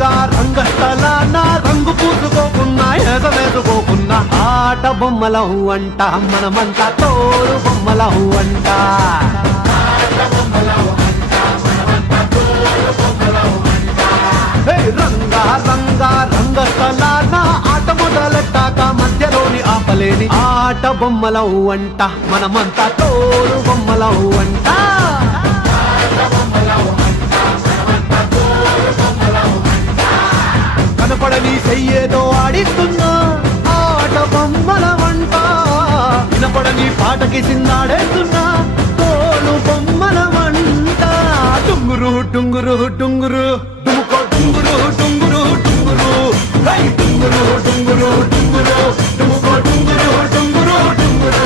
రంగా రంగస్థలాన రంగు పూసుకోకున్నా ఎగవేసుకోకున్నా ఆట బొమ్మలం అంట మనమంతా తోడు బొమ్మలం అంట రంగా రంగా రంగస్థలాన ఆట మొదలెట్టాక మధ్యలోని ఆపలేని ఆట బొమ్మలం అంట మనమంతా తోడు బొమ్మలం అంట కనపడని చెయ్యేదో ఆడిస్తున్నా ఆట బొమ్మల వంట వినపడని పాటకి సిందాడేస్తున్నా తోలు బొమ్మల వంట టుంగురు టుంగురు టుంగురు డుముకో టుంగురు టుంగురు టుంగురు టుంగురు టుంగురు టుంగురు డుముకో టుంగురు టుంగురు టుంగురు